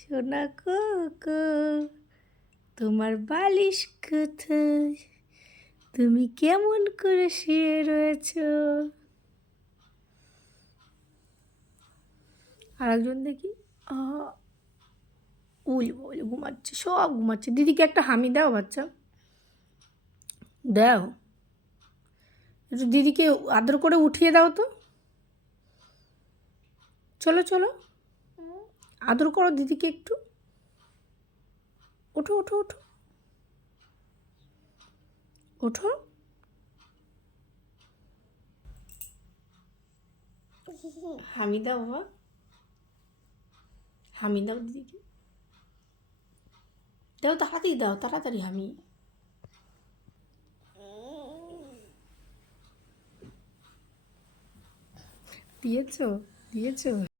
সোনা কোকো তোমার বালিশ কোথায়, তুমি কেমন করে শুয়ে রয়েছো। আর একজন দেখি উল বল ঘুমাচ্ছে, সব ঘুমাচ্ছে। দিদিকে একটা হামি দাও বাচ্চা, দাও একটু, দিদিকে আদর করে উঠিয়ে দাও তো। চলো চলো, আদর করো দিদিকে একটু। ওঠো ওঠো ওঠো ওঠো। হামি দাও বাবা, হামি দাও দিদিকে, দাও তাড়াতাড়ি দাও, তাড়াতাড়ি হামি। দিয়েছো দিয়েছো।